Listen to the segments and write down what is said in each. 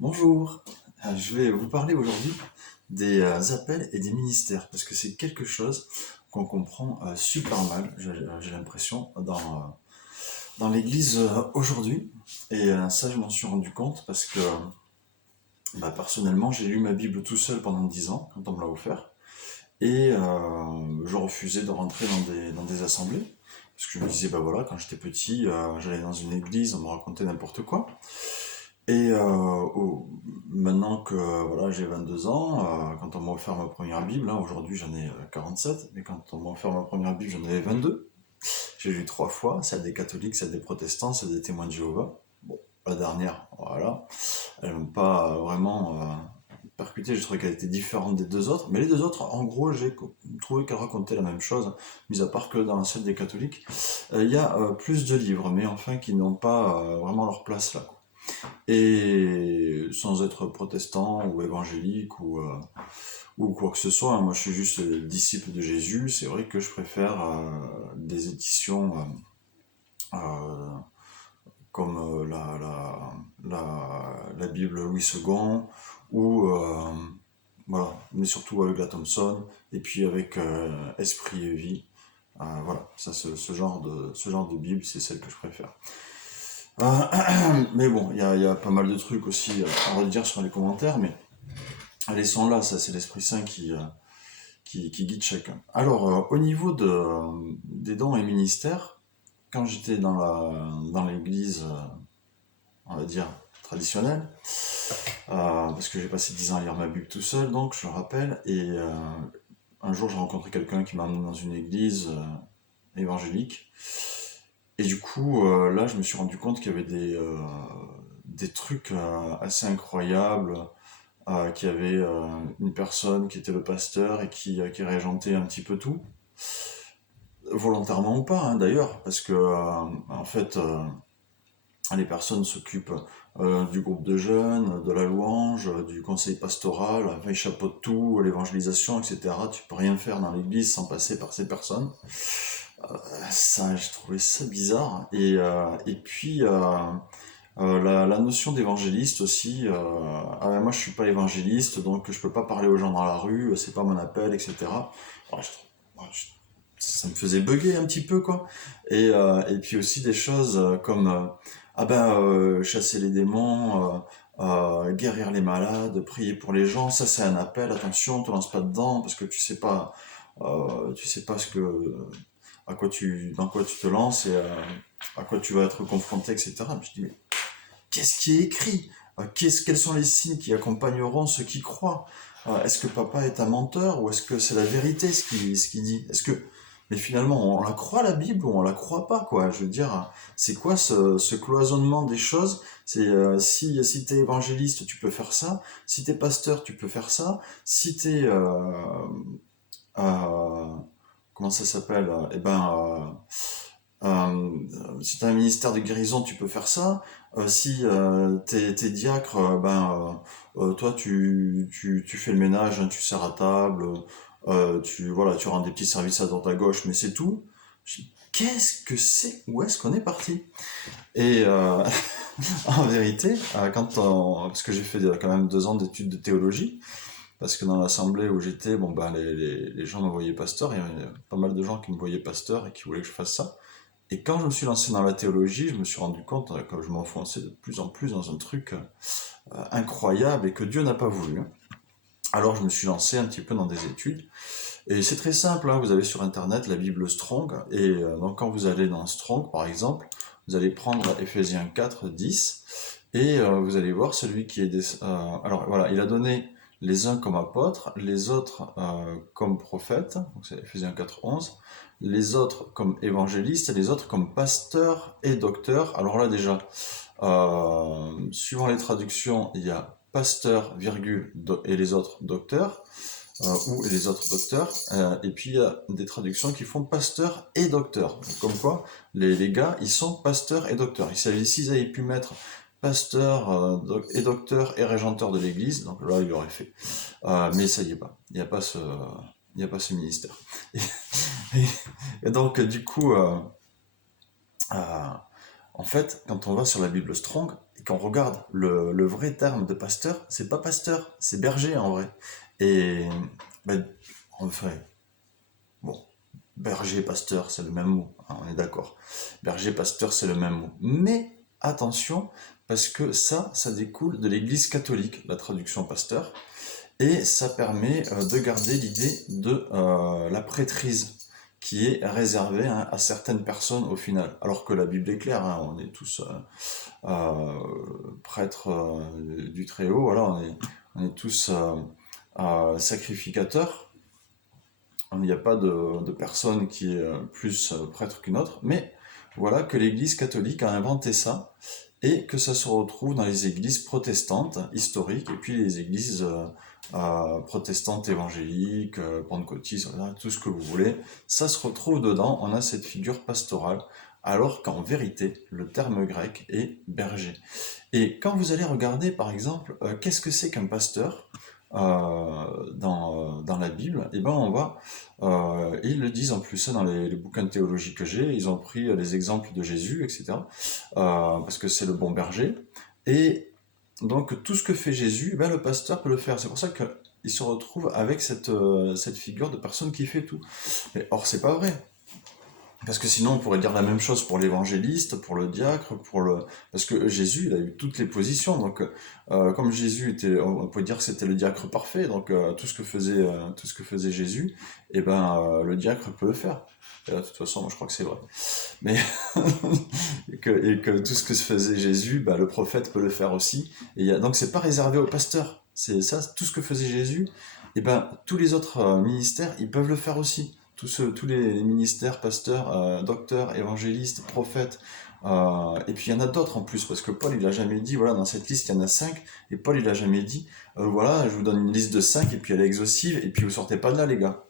Bonjour, je vais vous parler aujourd'hui des appels et des ministères, parce que c'est quelque chose qu'on comprend super mal, j'ai l'impression, dans l'Église aujourd'hui. Et ça, je m'en suis rendu compte parce que, personnellement, j'ai lu ma Bible tout seul pendant 10 ans, quand on me l'a offert, et je refusais de rentrer dans des assemblées, parce que je me disais, bah voilà, quand j'étais petit, j'allais dans une église, on me racontait n'importe quoi. Et maintenant que voilà, j'ai 22 ans, quand on m'a offert ma première Bible, hein, aujourd'hui j'en ai 47, mais quand on m'a offert ma première Bible, j'en avais 22. J'ai lu trois fois, celle des catholiques, celle des protestants, celle des témoins de Jéhovah. Bon, la dernière, voilà, elle m'a pas vraiment percuté, je trouvais qu'elle était différente des deux autres, mais les deux autres, en gros, j'ai trouvé qu'elles racontaient la même chose, mis à part que dans celle des catholiques, il y a plus de livres, mais enfin qui n'ont pas vraiment leur place là. Et sans être protestant ou évangélique ou quoi que ce soit, hein, moi je suis juste disciple de Jésus. C'est vrai que je préfère des éditions euh, comme la Bible Louis II ou voilà, mais surtout avec la Thomson et puis avec Esprit et Vie. Voilà, ça, ce genre de Bible, c'est celle que je préfère. Mais bon, il y a pas mal de trucs aussi à redire sur les commentaires, mais laissons là, ça c'est l'Esprit Saint qui guide chacun. Alors, au niveau des dons et ministères, quand j'étais dans l'église, on va dire, traditionnelle, parce que j'ai passé 10 ans à lire ma Bible tout seul, donc je le rappelle, et un jour j'ai rencontré quelqu'un qui m'a emmené dans une église évangélique, et du coup, là je me suis rendu compte qu'il y avait des trucs assez incroyables, qu'il y avait une personne qui était le pasteur et qui régentait un petit peu tout, volontairement ou pas hein, d'ailleurs, parce que en fait les personnes s'occupent du groupe de jeunes, de la louange, du conseil pastoral, enfin, ils chapeautent tout, l'évangélisation, etc. Tu peux rien faire dans l'église sans passer par ces personnes. Ça, j'ai trouvé ça bizarre. Et puis, la notion d'évangéliste aussi, moi je suis pas évangéliste, donc je peux pas parler aux gens dans la rue, c'est pas mon appel, etc. Ouais, ça me faisait bugger un petit peu, quoi. Et puis aussi des choses comme, chasser les démons, guérir les malades, prier pour les gens, ça c'est un appel, attention, te lance pas dedans, parce que tu sais pas dans quoi tu te lances et à quoi tu vas être confronté, etc. Mais je dis, mais qu'est-ce qui est écrit? Quels sont les signes qui accompagneront ceux qui croient? Est-ce que papa est un menteur ou est-ce que c'est la vérité ce qu'il dit? Mais finalement, on la croit la Bible ou on la croit pas, quoi? Je veux dire, c'est quoi ce cloisonnement des choses? C'est si t'es évangéliste, tu peux faire ça. Si t'es pasteur, tu peux faire ça. Si t'es euh, comment ça s'appelle? Si tu as un ministère de guérison, tu peux faire ça. Si t'es diacre, toi tu fais le ménage, hein, tu sers à table, voilà, tu rends des petits services à droite à gauche, mais c'est tout. Qu'est-ce que c'est? Où est-ce qu'on est parti? Et en vérité, parce que j'ai fait quand même 2 ans d'études de théologie, parce que dans l'assemblée où j'étais, bon ben les gens me voyaient pasteur, il y avait pas mal de gens qui me voyaient pasteur et qui voulaient que je fasse ça. Et quand je me suis lancé dans la théologie, je me suis rendu compte que je m'enfonçais de plus en plus dans un truc incroyable et que Dieu n'a pas voulu, hein. Alors je me suis lancé un petit peu dans des études. Et c'est très simple, hein, vous avez sur internet la Bible Strong. Et donc quand vous allez dans Strong, par exemple, vous allez prendre Ephésiens 4, 10. Et vous allez voir celui qui est... alors voilà, il a donné les uns comme apôtres, les autres comme prophètes, donc c'est Ephésiens 4, 11, les autres comme évangélistes et les autres comme pasteurs et docteurs. Alors là déjà, suivant les traductions, il y a pasteur, virgule, et les autres docteurs, ou les autres docteurs, et puis il y a des traductions qui font pasteur et docteur. Donc, comme quoi, les gars, ils sont pasteurs et docteurs. S'ils avaient pu mettre pasteur et docteur et régenteur de l'église, donc là, il aurait fait. Mais ça y est pas. Il n'y a pas ce ministère. Et, et donc, du coup, euh, en fait, quand on va sur la Bible Strong, quand on regarde le vrai terme de pasteur, c'est pas pasteur, c'est berger en vrai. Et ben, en fait, bon, berger, pasteur, c'est le même mot, hein, on est d'accord. Berger, pasteur, c'est le même mot. Mais attention, parce que ça découle de l'Église catholique, la traduction pasteur, et ça permet de garder l'idée de la prêtrise qui est réservée, hein, à certaines personnes au final. Alors que la Bible est claire, hein, on est tous prêtres du Très-Haut, voilà, on est tous sacrificateurs. Il n'y a pas de personne qui est plus prêtre qu'une autre, mais voilà que l'Église catholique a inventé ça et que ça se retrouve dans les églises protestantes historiques et puis les églises protestantes évangéliques, pentecôtistes, voilà, tout ce que vous voulez. Ça se retrouve dedans, on a cette figure pastorale, alors qu'en vérité, le terme grec est berger. Et quand vous allez regarder, par exemple, qu'est-ce que c'est qu'un pasteur dans la Bible, et ben on va, ils le disent en plus, hein, dans les bouquins de théologie que j'ai, ils ont pris les exemples de Jésus, etc., parce que c'est le bon berger, et donc tout ce que fait Jésus, ben, le pasteur peut le faire. C'est pour ça qu'il se retrouve avec cette figure de personne qui fait tout. Mais or, c'est pas vrai. Parce que sinon, on pourrait dire la même chose pour l'évangéliste, pour le diacre, pour le... Parce que Jésus, il a eu toutes les positions. Donc, comme Jésus était, on peut dire que c'était le diacre parfait. Donc, tout ce que faisait Jésus, et ben, le diacre peut le faire. Et là, de toute façon, moi, je crois que c'est vrai. Mais et que tout ce que faisait Jésus, bah, le prophète peut le faire aussi. Donc, c'est pas réservé au pasteur. C'est ça, tout ce que faisait Jésus. Et ben, tous les autres ministères, ils peuvent le faire aussi. Tous les ministères, pasteurs, docteurs, évangélistes, prophètes, et puis il y en a d'autres en plus, parce que Paul il a jamais dit, voilà, dans cette liste il y en a 5, et Paul il a jamais dit, voilà, je vous donne une liste de 5, et puis elle est exhaustive, et puis vous sortez pas de là les gars.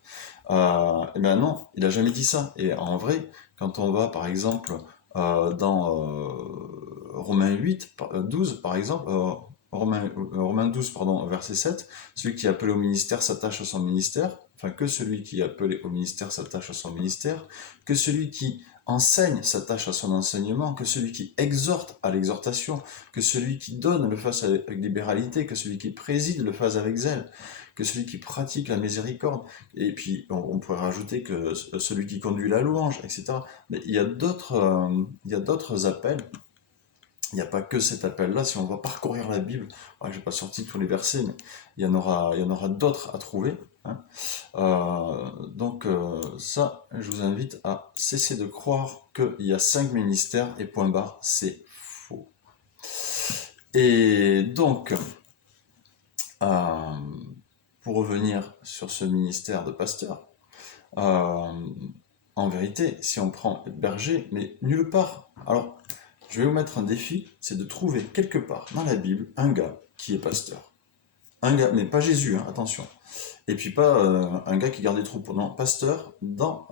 Et ben non, il a jamais dit ça. Et en vrai, quand on va par exemple dans Romains 8, 12 par exemple, Romains 12, pardon, verset 7, celui qui est appelé au ministère s'attache à son ministère, enfin que celui qui est appelé au ministère s'attache à son ministère, que celui qui enseigne s'attache à son enseignement, que celui qui exhorte à l'exhortation, que celui qui donne le fasse avec libéralité, que celui qui préside le fasse avec zèle, que celui qui pratique la miséricorde, et puis on pourrait rajouter que celui qui conduit la louange, etc. Mais il y a d'autres appels. Il n'y a pas que cet appel-là. Si on va parcourir la Bible, je n'ai pas sorti tous les versets, mais il y en aura d'autres à trouver, hein. Donc ça, je vous invite à cesser de croire qu'il y a 5 ministères et point barre, c'est faux. Et donc, euh, pour revenir sur ce ministère de pasteur, euh, en vérité, si on prend berger, mais nulle part. Alors, je vais vous mettre un défi, c'est de trouver quelque part dans la Bible un gars qui est pasteur. Un gars, mais pas Jésus, hein, attention. Et puis pas un gars qui garde des troupeaux. Non, pasteur dans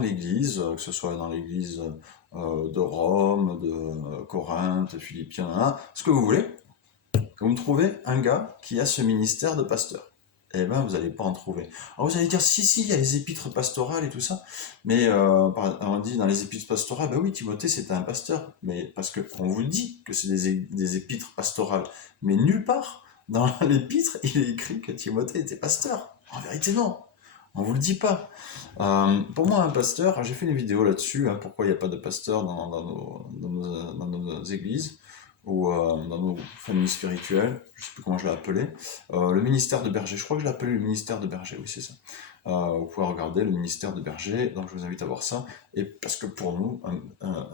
l'église, que ce soit dans l'église de Rome, de Corinthe, Philippiens, hein, ce que vous voulez. Vous me trouvez un gars qui a ce ministère de pasteur. Eh ben, vous n'allez pas en trouver. Alors vous allez dire, si, il y a les épîtres pastorales et tout ça, mais on dit dans les épîtres pastorales, ben oui, Timothée c'était un pasteur, mais parce qu'on vous dit que c'est des épîtres pastorales, mais nulle part dans l'épître il est écrit que Timothée était pasteur. En vérité, non. On vous le dit pas. Pour moi, un pasteur, j'ai fait une vidéo là-dessus, hein, pourquoi il n'y a pas de pasteur dans nos églises ou dans nos familles spirituelles, je sais plus comment je l'ai appelé, le ministère de berger, je crois que je l'ai appelé le ministère de berger, oui c'est ça. Vous pouvez regarder le ministère de berger, donc je vous invite à voir ça, et parce que pour nous,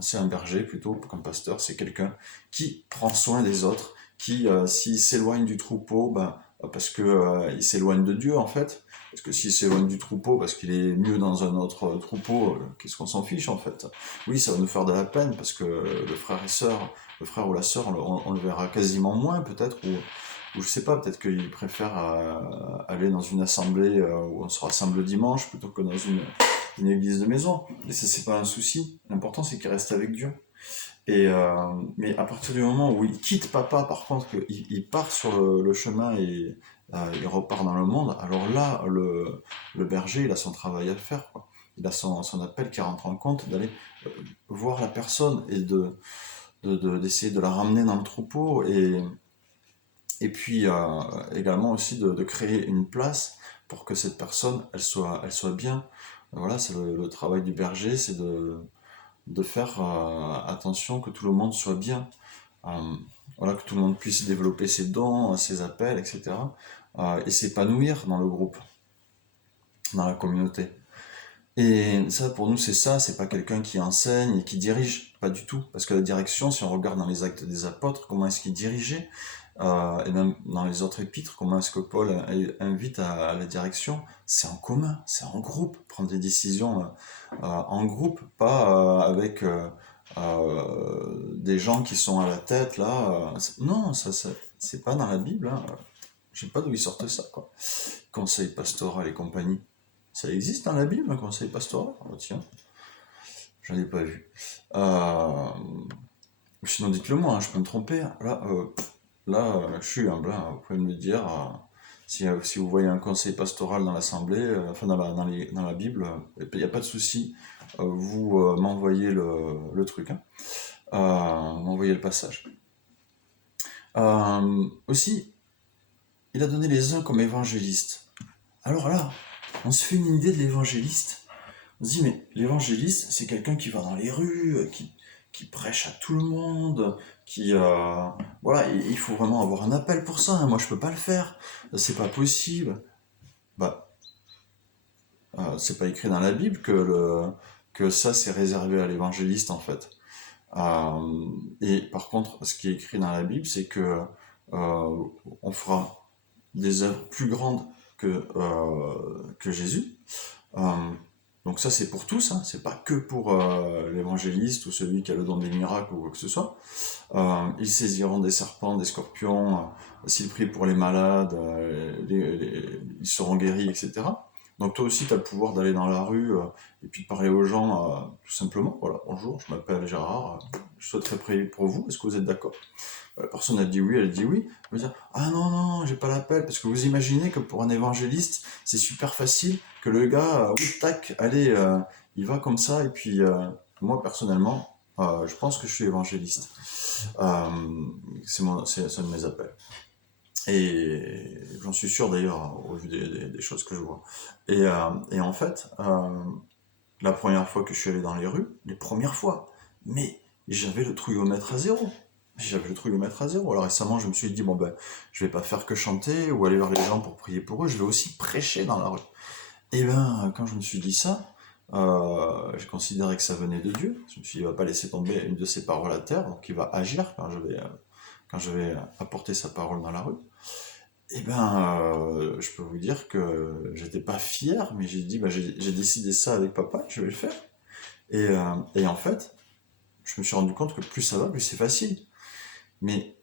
c'est un berger plutôt qu'un pasteur, c'est quelqu'un qui prend soin des autres, qui s'il s'éloigne du troupeau, parce que il s'éloigne de Dieu en fait, parce que s'il s'éloigne du troupeau, parce qu'il est mieux dans un autre troupeau, qu'est-ce qu'on s'en fiche en fait? Oui, ça va nous faire de la peine, parce que le frère ou la sœur, on le verra quasiment moins peut-être, ou je sais pas, peut-être qu'il préfère aller dans une assemblée où on se rassemble le dimanche plutôt que dans une église de maison. Et ça, c'est pas un souci. L'important, c'est qu'il reste avec Dieu. Mais à partir du moment où il quitte papa, par contre, qu'il part sur le chemin et il repart dans le monde, alors là, le berger, il a son travail à faire, quoi. il a son appel qui rentre en compte, d'aller voir la personne et d'essayer de la ramener dans le troupeau et puis également aussi de créer une place pour que cette personne, elle soit bien. Voilà, c'est le travail du berger, c'est de faire attention que tout le monde soit bien. Euh, voilà, que tout le monde puisse développer ses dons, ses appels, etc. Et s'épanouir dans le groupe, dans la communauté. Et ça, pour nous, c'est ça, c'est pas quelqu'un qui enseigne et qui dirige, pas du tout. Parce que la direction, si on regarde dans les actes des apôtres, comment est-ce qu'ils dirigeaient, et même dans les autres épîtres, comment est-ce que Paul invite à la direction, c'est en commun, c'est en groupe, prendre des décisions en groupe, pas avec des gens qui sont à la tête, là. Non, c'est pas dans la Bible, hein. Je sais pas d'où ils sortent ça, quoi. Conseil pastoral et compagnie. Ça existe dans la Bible, un conseil pastoral? Oh, tiens, j'en ai pas vu. Euh, Sinon, dites-le moi, hein, je peux me tromper. Là, je suis humble, hein, vous pouvez me le dire. Si vous voyez un conseil pastoral dans l'Assemblée, enfin dans la Bible, il n'y a pas de souci. Vous m'envoyez le truc, hein. M'envoyez le passage. Aussi, il a donné les uns comme évangélistes. Alors là, on se fait une idée de l'évangéliste. On se dit, mais l'évangéliste, c'est quelqu'un qui va dans les rues, qui prêche à tout le monde, voilà, il faut vraiment avoir un appel pour ça, hein. Moi, je peux pas le faire. C'est pas possible. Bah, c'est pas écrit dans la Bible que ça, c'est réservé à l'évangéliste, en fait. Et par contre, ce qui est écrit dans la Bible, c'est que on fera des œuvres plus grandes que Jésus. Euh, donc ça c'est pour tous, hein, c'est pas que pour l'évangéliste ou celui qui a le don des miracles ou quoi que ce soit. Ils saisiront des serpents, des scorpions, s'ils prient pour les malades, ils seront guéris, etc. Donc toi aussi tu as le pouvoir d'aller dans la rue et puis de parler aux gens tout simplement. Voilà, bonjour, je m'appelle Gérard, je souhaiterais prier pour vous, est-ce que vous êtes d'accord? La personne a dit oui, elle dit oui. On va dire, ah non, non, j'ai pas l'appel. Parce que vous imaginez que pour un évangéliste, c'est super facile que le gars, oui, tac, allez, il va comme ça. Et puis, moi, personnellement, je pense que je suis évangéliste. Euh, c'est un de mes appels. Et j'en suis sûr d'ailleurs, au vu des choses que je vois. Et en fait, la première fois que je suis allé dans les rues, les premières fois, mais j'avais le trouillomètre à zéro. J'avais le trouillomètre à zéro. Alors récemment, je me suis dit, bon ben, je vais pas faire que chanter ou aller vers les gens pour prier pour eux, je vais aussi prêcher dans la rue. Et ben, quand je me suis dit ça, j'ai considéré que ça venait de Dieu. Je me suis dit, il va pas laisser tomber une de ses paroles à terre, donc il va agir quand je vais apporter sa parole dans la rue. Et ben, je peux vous dire que j'étais pas fier, mais j'ai dit, bah, j'ai décidé ça avec papa, je vais le faire. Et en fait, je me suis rendu compte que plus ça va, plus c'est facile. Mais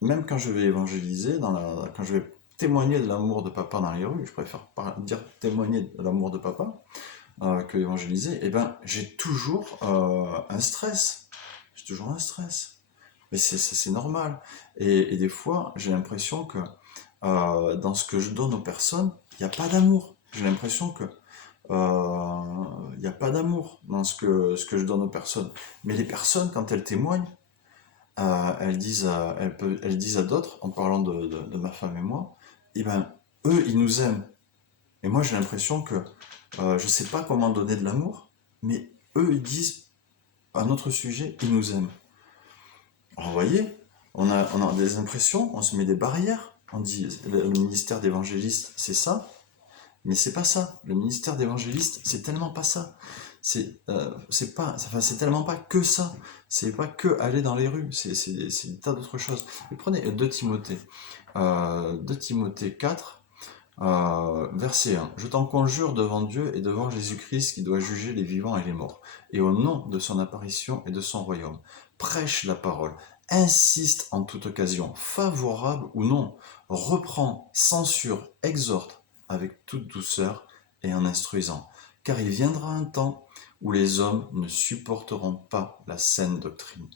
même quand je vais évangéliser, quand je vais témoigner de l'amour de papa dans les rues, je préfère dire témoigner de l'amour de papa que évangéliser, et ben j'ai toujours un stress. J'ai toujours un stress. Mais c'est normal. Et des fois, j'ai l'impression que dans ce que je donne aux personnes, il n'y a pas d'amour. J'ai l'impression que il n'y a pas d'amour dans ce que je donne aux personnes. Mais les personnes, quand elles témoignent, elles disent à d'autres, en parlant de ma femme et moi, eh ben, eux, ils nous aiment. Et moi, j'ai l'impression que je sais pas comment donner de l'amour, mais eux, ils disent à notre sujet, ils nous aiment. Alors, vous voyez, on a des impressions, on se met des barrières, on dit le ministère d'évangéliste, c'est ça, mais c'est pas ça. Le ministère d'évangéliste, c'est tellement pas ça. C'est pas, enfin, c'est tellement pas que ça. C'est pas que aller dans les rues. C'est des tas d'autres choses. Et prenez 2 Timothée. 2 Timothée 4, verset 1. Je t'en conjure devant Dieu et devant Jésus-Christ qui doit juger les vivants et les morts. Et au nom de son apparition et de son royaume, prêche la parole. Insiste en toute occasion, favorable ou non. Reprend, censure, exhorte avec toute douceur et en instruisant. Car il viendra un temps où les hommes ne supporteront pas la saine doctrine.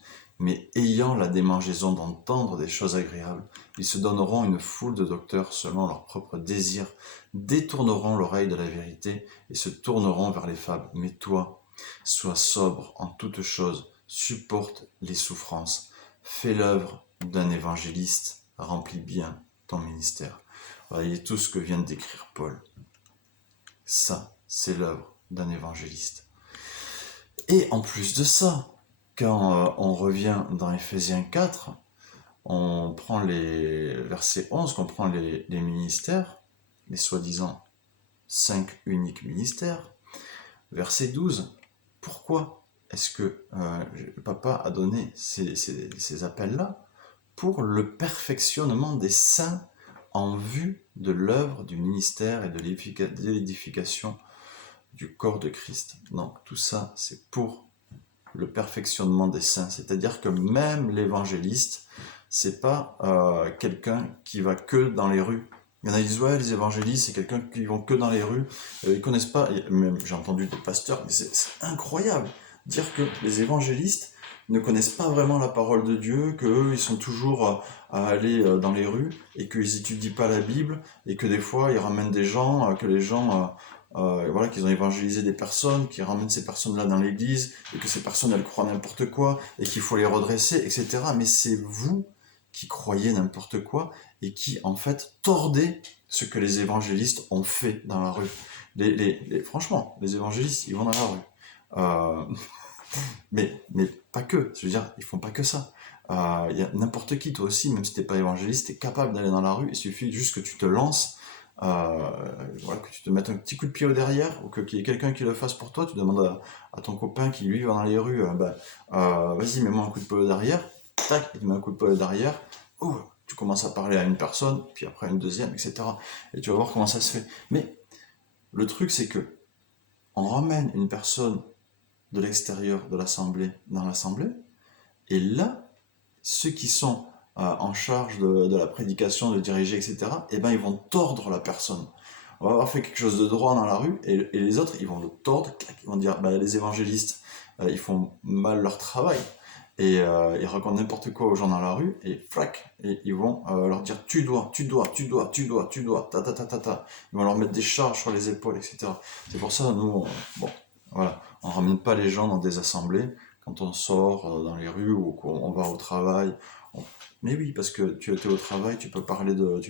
mais ayant la démangeaison d'entendre des choses agréables, ils se donneront une foule de docteurs selon leurs propres désirs, détourneront l'oreille de la vérité et se tourneront vers les fables. Mais toi, sois sobre en toutes choses, supporte les souffrances, fais l'œuvre d'un évangéliste, remplis bien ton ministère. Voyez tout ce que vient de décrire Paul. Ça, c'est l'œuvre d'un évangéliste. Et en plus de ça, quand on revient dans Éphésiens 4, on prend les versets 11, on prend les ministères, les soi-disant 5 uniques ministères. Verset 12, pourquoi est-ce que papa a donné ces appels-là? Pour le perfectionnement des saints en vue de l'œuvre du ministère et de l'édification du corps de Christ. Donc tout ça, c'est pour le perfectionnement des saints. C'est-à-dire que même l'évangéliste, c'est pas quelqu'un qui va que dans les rues. Il y en a qui disent, ouais, les évangélistes, c'est quelqu'un qui vont que dans les rues. Ils connaissent pas, même j'ai entendu des pasteurs, mais c'est incroyable, dire que les évangélistes ne connaissent pas vraiment la parole de Dieu, qu'eux, ils sont toujours à aller dans les rues, et qu'ils étudient pas la Bible, et que des fois, ils ramènent des gens, que les gens... voilà, qu'ils ont évangélisé des personnes, qu'ils ramènent ces personnes-là dans l'église, et que ces personnes, elles croient n'importe quoi, et qu'il faut les redresser, etc. Mais c'est vous qui croyez n'importe quoi, et qui, en fait, tordez ce que les évangélistes ont fait dans la rue. Franchement, les évangélistes, ils vont dans la rue. Mais pas que, je veux dire, ils font pas que ça. Y a n'importe qui, toi aussi, même si t'es pas évangéliste, t'es capable d'aller dans la rue, il suffit juste que tu te lances, voilà, que tu te mettes un petit coup de pied au derrière, ou qu'il y ait quelqu'un qui le fasse pour toi, tu demandes à ton copain qui lui va dans les rues, vas-y, mets-moi un coup de pied au derrière, tac, il te met un coup de pied au derrière, tu commences à parler à une personne, puis après à une deuxième, etc. Et tu vas voir comment ça se fait. Mais le truc, c'est que on ramène une personne de l'extérieur de l'assemblée dans l'assemblée, et là, ceux qui sont en charge de la prédication, de diriger, etc., eh ben, ils vont tordre la personne. On va avoir fait quelque chose de droit dans la rue, et les autres, ils vont le tordre, ils vont dire, bah, les évangélistes, ils font mal leur travail, et ils racontent n'importe quoi aux gens dans la rue, et flac, et ils vont leur dire, tu dois, ta ta ta ta ta. Ils vont leur mettre des charges sur les épaules, etc. C'est pour ça, nous, bon, voilà, on ramène pas les gens dans des assemblées, quand on sort dans les rues ou qu'on va au travail. on- Mais oui, parce que tu es au travail, tu peux parler de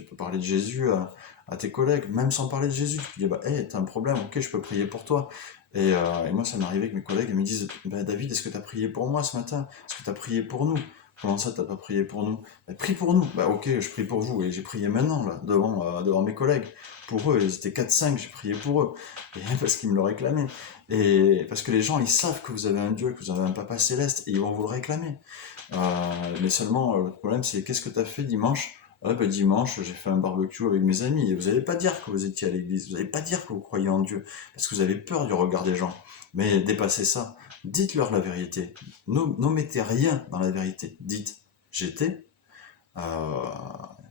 Jésus à tes collègues, même sans parler de Jésus. Tu dis, bah, hey, t'as un problème, ok, je peux prier pour toi. Et moi, ça m'est arrivé que mes collègues ils me disent, bah, David, est-ce que t'as prié pour moi ce matin? Est-ce que t'as prié pour nous? Comment ça, t'as pas prié pour nous? Bah, prie pour nous. Bah, ok, je prie pour vous. Et j'ai prié maintenant, là, devant mes collègues. Pour eux, ils étaient 4-5, j'ai prié pour eux. Et parce qu'ils me le réclamaient. Et parce que les gens, ils savent que vous avez un Dieu, que vous avez un Papa céleste, et ils vont vous le réclamer. Mais seulement, le problème, c'est qu'est-ce que tu as fait dimanche? Ah, ben, dimanche, j'ai fait un barbecue avec mes amis. Et vous n'allez pas dire que vous étiez à l'église, vous n'allez pas dire que vous croyez en Dieu, parce que vous avez peur du regard des gens. Mais dépassez ça. Dites-leur la vérité. N'omettez rien dans la vérité. Dites, j'étais, euh,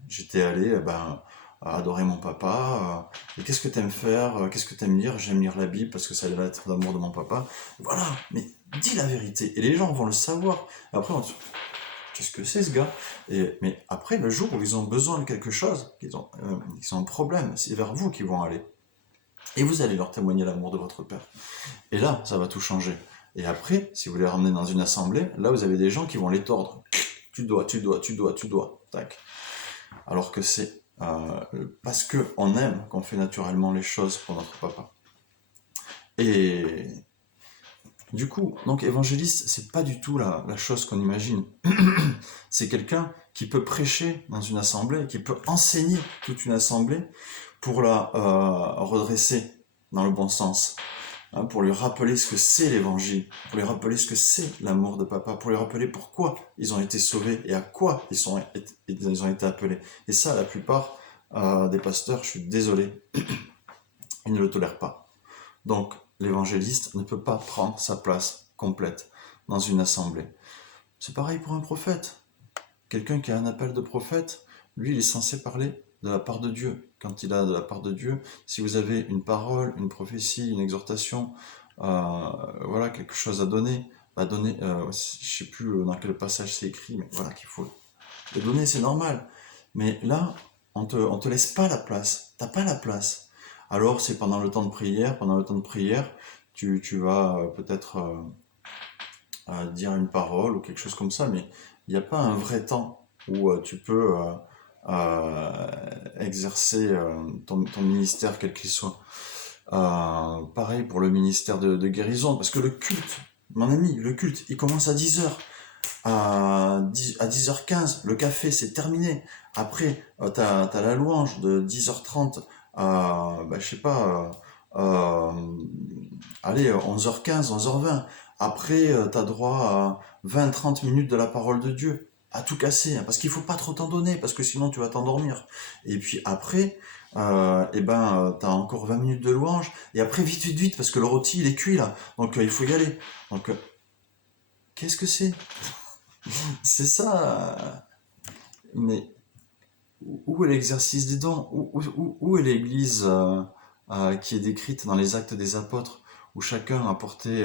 j'étais allé, adorer mon papa. Et qu'est-ce que t'aimes faire? Qu'est-ce que t'aimes lire? J'aime lire la Bible parce que ça a la lettre d'amour de mon papa. Voilà, mais dis la vérité. Et les gens vont le savoir. Après, on se dit, qu'est-ce que c'est ce gars? Mais après, le jour où ils ont besoin de quelque chose, qu'ils ont un problème, c'est vers vous qu'ils vont aller. Et vous allez leur témoigner l'amour de votre Père. Et là, ça va tout changer. Et après, si vous les ramenez dans une assemblée, là, vous avez des gens qui vont les tordre. Tu dois. Tac. Alors que c'est parce qu'on aime qu'on fait naturellement les choses pour notre papa. Et du coup, donc évangéliste, c'est pas du tout la chose qu'on imagine. C'est quelqu'un qui peut prêcher dans une assemblée, qui peut enseigner toute une assemblée pour la redresser dans le bon sens, hein, pour lui rappeler ce que c'est l'évangile, pour lui rappeler ce que c'est l'amour de papa, pour lui rappeler pourquoi ils ont été sauvés et à quoi ils ont été appelés. Et ça, la plupart des pasteurs, je suis désolé, ils ne le tolèrent pas. Donc, l'évangéliste ne peut pas prendre sa place complète dans une assemblée. C'est pareil pour un prophète. Quelqu'un qui a un appel de prophète, lui, il est censé parler de la part de Dieu. Quand il a de la part de Dieu, si vous avez une parole, une prophétie, une exhortation, voilà, quelque chose à donner, donner, je sais plus dans quel passage c'est écrit, mais voilà qu'il faut les donner, c'est normal. Mais là, on te laisse pas la place. T'as pas la place. Alors c'est pendant le temps de prière. Pendant le temps de prière, tu vas peut-être dire une parole ou quelque chose comme ça, mais il n'y a pas un vrai temps où tu peux exercer ton ministère quel qu'il soit. Pareil pour le ministère de guérison, parce que le culte, mon ami, le culte, il commence à 10 heures. À 10h15, le café, c'est terminé. Après, t'as la louange de 10h30 à, je sais pas, allez, 11h15, 11h20. Après, t'as droit à 20-30 minutes de la parole de Dieu. À tout casser, hein, parce qu'il faut pas trop t'en donner, parce que sinon tu vas t'endormir. Et puis après, t'as encore 20 minutes de louange. Et après, vite, vite, vite, parce que le rôti, il est cuit là. Donc il faut y aller. Donc, qu'est-ce que c'est? C'est ça. Mais où est l'exercice des dons? Où est l'Église qui est décrite dans les Actes des Apôtres, où chacun apportait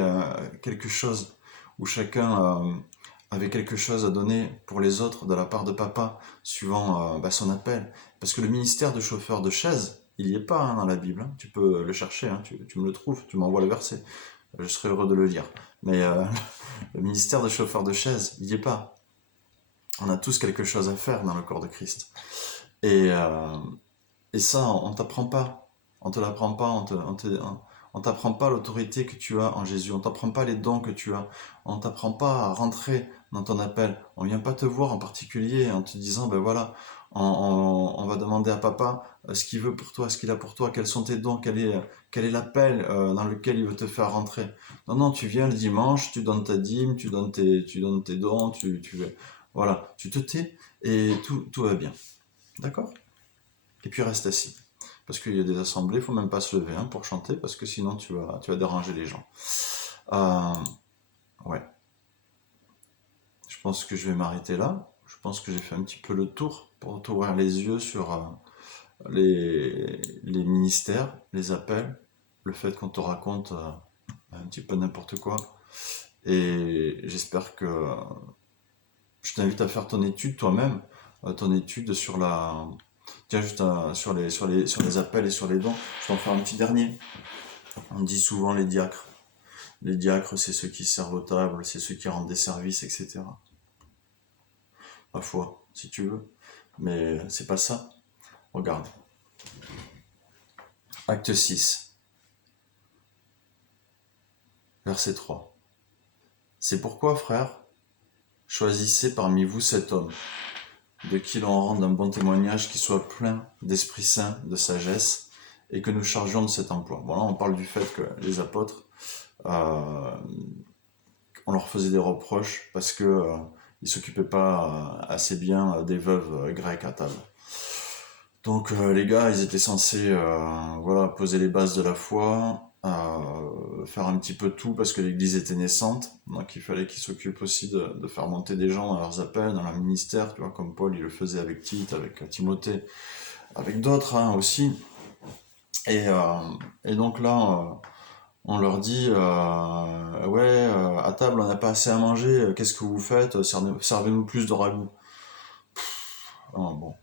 quelque chose, où chacun avait quelque chose à donner pour les autres de la part de papa, suivant son appel. Parce que le ministère de chauffeur de chaise, il n'y est pas dans la Bible, hein. Tu peux le chercher, hein. Tu me le trouves, tu m'envoies le verset. Je serai heureux de le lire. Mais le ministère de chauffeur de chaise, il n'y est pas. On a tous quelque chose à faire dans le corps de Christ. Et, euh, et ça, on t'apprend pas. On te l'apprend pas. On t'apprend pas l'autorité que tu as en Jésus. On t'apprend pas les dons que tu as. On t'apprend pas à rentrer dans ton appel. On vient pas te voir en particulier en te disant, ben voilà, on va demander à papa ce qu'il veut pour toi, ce qu'il a pour toi, quels sont tes dons, quel est l'appel dans lequel il veut te faire rentrer. Non, non, tu viens le dimanche, tu donnes ta dîme, tu donnes tes dons, voilà, tu te tais et tout va bien. D'accord? Et puis reste assis. Parce qu'il y a des assemblées, il faut même pas se lever hein, pour chanter, parce que sinon tu vas déranger les gens. Euh, ouais, je pense que je vais m'arrêter là. Je pense que j'ai fait un petit peu le tour pour t'ouvrir les yeux sur les ministères, les appels, le fait qu'on te raconte un petit peu n'importe quoi. Et j'espère que je t'invite à faire ton étude toi-même, ton étude sur la... Tiens, juste sur les appels et sur les dons, je t'en fais un petit dernier. On dit souvent les diacres. Les diacres, c'est ceux qui servent aux tables, c'est ceux qui rendent des services, etc. Ma foi, si tu veux. Mais c'est pas ça. Regarde. Acte 6, verset 3. C'est pourquoi, frères, choisissez parmi vous cet homme, de qui l'on rende un bon témoignage qui soit plein d'Esprit Saint, de sagesse, et que nous chargeons de cet emploi. Bon, là, on parle du fait que les apôtres, euh, on leur faisait des reproches parce que ils s'occupaient pas assez bien des veuves grecques à table. Donc les gars, ils étaient censés voilà, poser les bases de la foi, faire un petit peu tout parce que l'église était naissante. Donc il fallait qu'ils s'occupent aussi de faire monter des gens dans leurs appels, dans leur ministère, tu vois, comme Paul il le faisait avec Tite, avec Timothée, avec d'autres hein, aussi. Et, euh, et donc là, on leur dit ouais, à table on n'a pas assez à manger, qu'est-ce que vous faites? Servez-nous plus de ragoût. Ah, bon,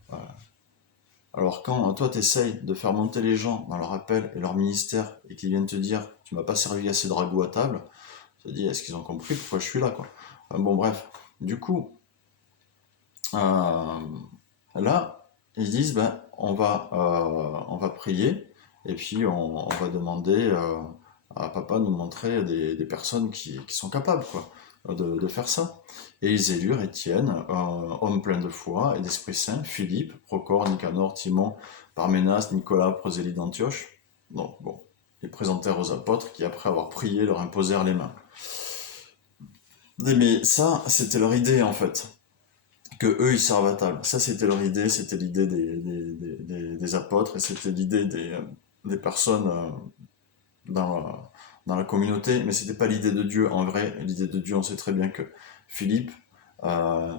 alors quand toi t'essayes de faire monter les gens dans leur appel et leur ministère et qu'ils viennent te dire tu m'as pas servi assez de ragoût à table, tu te dis est-ce qu'ils ont compris pourquoi je suis là quoi. Bon bref, du coup euh, là ils disent ben on va prier et puis on va demander à papa de nous montrer des personnes qui sont capables quoi de faire ça. Et ils élurent Étienne, homme plein de foi et d'Esprit Saint, Philippe, Procor, Nicanor, Timon, Parménas, Nicolas, Prosélite d'Antioche. Donc bon, ils présentèrent aux apôtres qui, après avoir prié, leur imposèrent les mains. Mais ça, c'était leur idée en fait. Que eux, ils servent à table. Ça, c'était leur idée, c'était l'idée des apôtres et c'était l'idée des personnes dans la communauté, mais c'était pas l'idée de Dieu. En vrai, l'idée de Dieu, on sait très bien que Philippe, euh,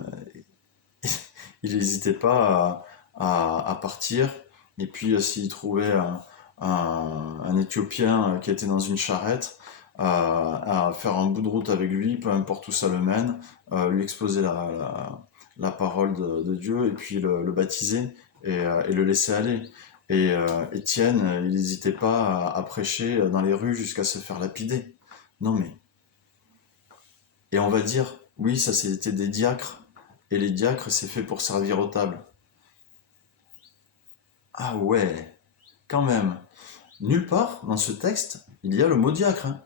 il n'hésitait pas à partir. Et puis, s'il trouvait un Éthiopien qui était dans une charrette, à faire un bout de route avec lui, peu importe où ça le mène, lui exposer la parole de Dieu et puis le baptiser et le laisser aller. Et Étienne, il n'hésitait pas à prêcher dans les rues jusqu'à se faire lapider. Non mais, et on va dire, oui, ça c'était des diacres, et les diacres c'est fait pour servir aux tables. Ah ouais, quand même. Nulle part dans ce texte, il y a le mot diacre, hein.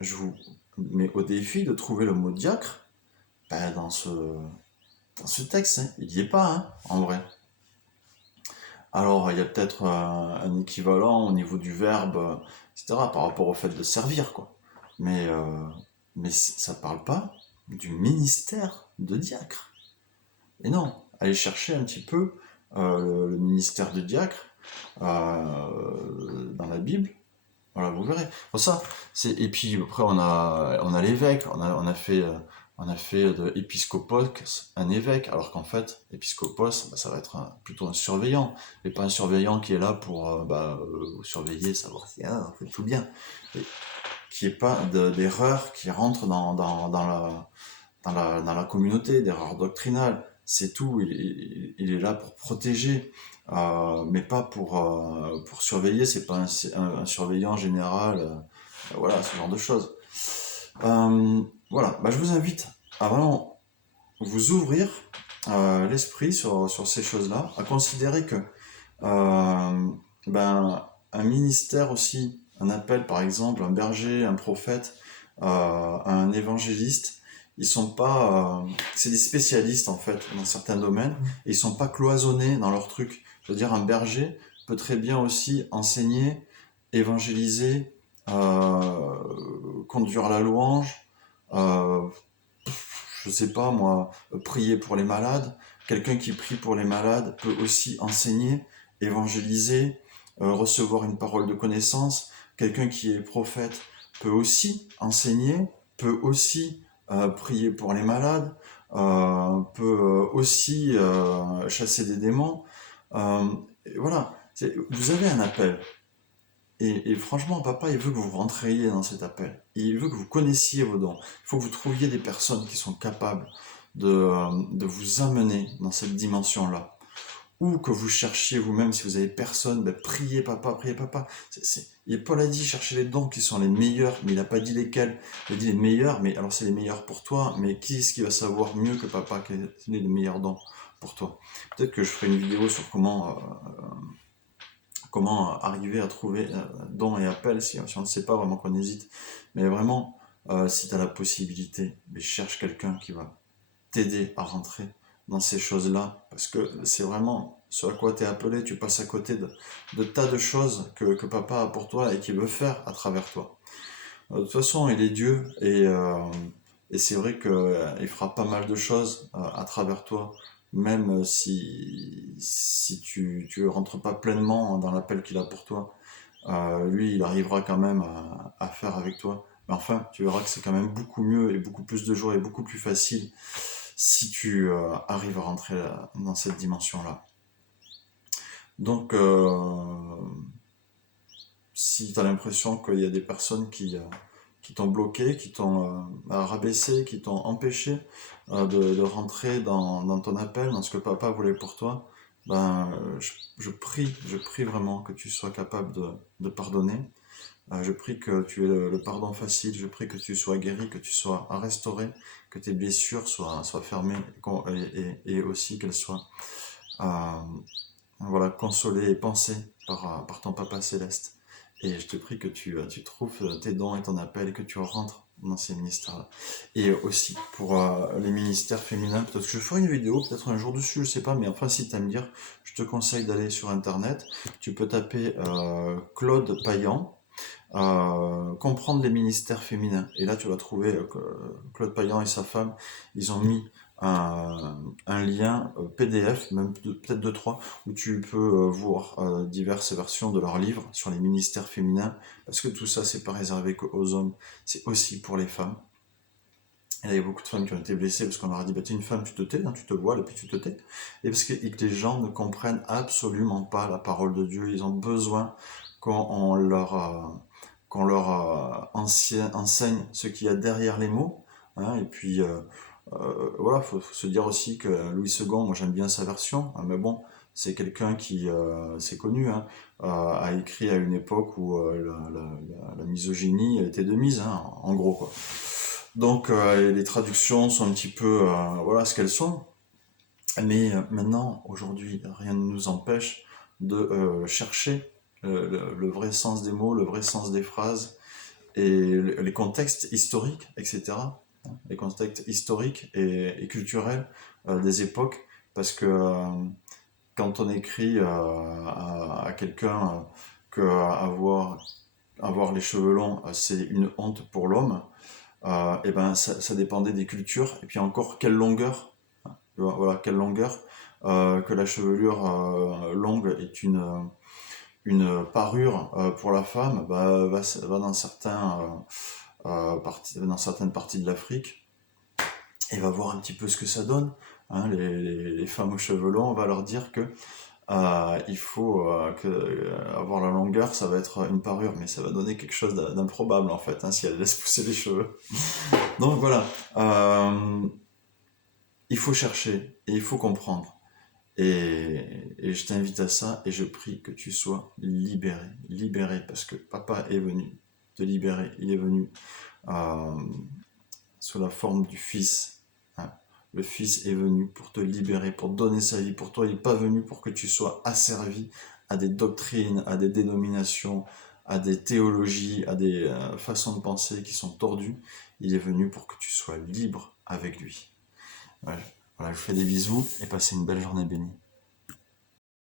Je vous mets au défi de trouver le mot diacre ben, dans ce texte. Hein. Il n'y est pas, hein, en vrai. Alors, il y a peut-être un équivalent au niveau du verbe, etc., par rapport au fait de servir, quoi. Mais, euh, mais ça parle pas du ministère de diacre. Et non, allez chercher un petit peu le ministère de diacre dans la Bible. Voilà, vous verrez. Pour ça, et puis après on a l'évêque, on a fait de épiscopos un évêque, alors qu'en fait, épiscopos, bah, ça va être plutôt un surveillant, et pas un surveillant qui est là pour surveiller, savoir si on fait tout bien, et qui est pas d'erreur qui rentre dans la communauté, d'erreurs doctrinales. C'est tout. Il est là pour protéger, mais pas pour surveiller. C'est pas un surveillant général. Voilà, ce genre de choses. Voilà, bah, je vous invite à vraiment vous ouvrir l'esprit sur ces choses-là, à considérer que ben, un ministère aussi, un appel par exemple, un berger, un prophète, un évangéliste, ils sont pas, c'est des spécialistes en fait dans certains domaines, et ils sont pas cloisonnés dans leur truc. Je veux dire, un berger peut très bien aussi enseigner, évangéliser, conduire la louange, euh, je sais pas moi, prier pour les malades. Quelqu'un qui prie pour les malades peut aussi enseigner, évangéliser, recevoir une parole de connaissance. Quelqu'un qui est prophète peut aussi enseigner, peut aussi prier pour les malades, peut aussi chasser des démons. Euh, et voilà, vous avez un appel. Et franchement, papa, il veut que vous rentriez dans cet appel. Il veut que vous connaissiez vos dons. Il faut que vous trouviez des personnes qui sont capables de vous amener dans cette dimension-là. Ou que vous cherchiez vous-même, si vous avez personne, ben, priez papa, priez papa. Et Paul a dit, cherchez les dons qui sont les meilleurs, mais il n'a pas dit lesquels. Il a dit les meilleurs, mais alors c'est les meilleurs pour toi, mais qui est-ce qui va savoir mieux que papa quels sont les meilleurs dons pour toi? Peut-être que je ferai une vidéo sur comment arriver à trouver don et appel si on ne sait pas vraiment qu'on hésite. Mais vraiment, si tu as la possibilité, mais cherche quelqu'un qui va t'aider à rentrer dans ces choses-là. Parce que c'est vraiment ce à quoi tu es appelé. Tu passes à côté de tas de choses que papa a pour toi et qu'il veut faire à travers toi. De toute façon, il est Dieu et c'est vrai qu'il fera pas mal de choses à travers toi, même si tu rentres pas pleinement dans l'appel qu'il a pour toi. Lui, il arrivera quand même à faire avec toi. Mais enfin, tu verras que c'est quand même beaucoup mieux et beaucoup plus de joie et beaucoup plus facile si tu arrives à rentrer dans cette dimension-là. Donc, si tu as l'impression qu'il y a des personnes qui t'ont bloqué, qui t'ont rabaissé, qui t'ont empêché de rentrer dans ton appel, dans ce que papa voulait pour toi, ben, je prie vraiment que tu sois capable de pardonner. Je prie que tu aies le pardon facile, je prie que tu sois guéri, que tu sois restauré, que tes blessures soient fermées et aussi qu'elles soient euh, voilà, consolées et pensées par ton Papa Céleste. Et je te prie que tu trouves tes dons et ton appel et que tu rentres dans ces ministères-là. Et aussi, pour les ministères féminins, peut-être que je ferai une vidéo, peut-être un jour dessus, je sais pas, mais enfin, si tu aimes dire, je te conseille d'aller sur Internet. Tu peux taper Claude Payan, comprendre les ministères féminins. Et là, tu vas trouver que Claude Payan et sa femme, ils ont mis un lien PDF, même peut-être deux, trois, où tu peux voir diverses versions de leurs livres sur les ministères féminins, parce que tout ça, c'est pas réservé qu'aux hommes, c'est aussi pour les femmes. Et là, il y a beaucoup de femmes qui ont été blessées parce qu'on leur a dit, bah, t'es une femme, tu te tais, hein, tu te voiles et puis tu te tais. Et parce que les gens ne comprennent absolument pas la parole de Dieu. Ils ont besoin qu'on leur, qu'on leur enseigne ce qu'il y a derrière les mots, hein, et puis voilà, faut se dire aussi que Louis II, moi j'aime bien sa version, hein, mais bon, c'est quelqu'un qui, c'est connu, hein, a écrit à une époque où la misogynie était de mise, hein, en gros, quoi. Donc les traductions sont un petit peu, voilà ce qu'elles sont, mais maintenant, aujourd'hui, rien ne nous empêche de chercher le vrai sens des mots, le vrai sens des phrases et les contextes historiques, etc. Les contextes historiques et culturels des époques, parce que quand on écrit à quelqu'un que avoir les cheveux longs, c'est une honte pour l'homme, et ben ça dépendait des cultures, et puis encore quelle longueur, voilà, quelle longueur, que la chevelure longue est une parure pour la femme, bah, va dans dans certaines parties de l'Afrique et va voir un petit peu ce que ça donne. Hein, les femmes aux cheveux longs, on va leur dire que il faut avoir la longueur, ça va être une parure, mais ça va donner quelque chose d'improbable en fait, hein, si elle laisse pousser les cheveux. Donc voilà, il faut chercher et il faut comprendre. Et je t'invite à ça et je prie que tu sois libéré, libéré, parce que papa est venu te libérer, il est venu euh, sous la forme du Fils. Hein. Le Fils est venu pour te libérer, pour donner sa vie pour toi. Il n'est pas venu pour que tu sois asservi à des doctrines, à des dénominations, à des théologies, à des façons de penser qui sont tordues. Il est venu pour que tu sois libre avec lui. Ouais. Voilà, je vous fais des bisous et passez une belle journée bénie.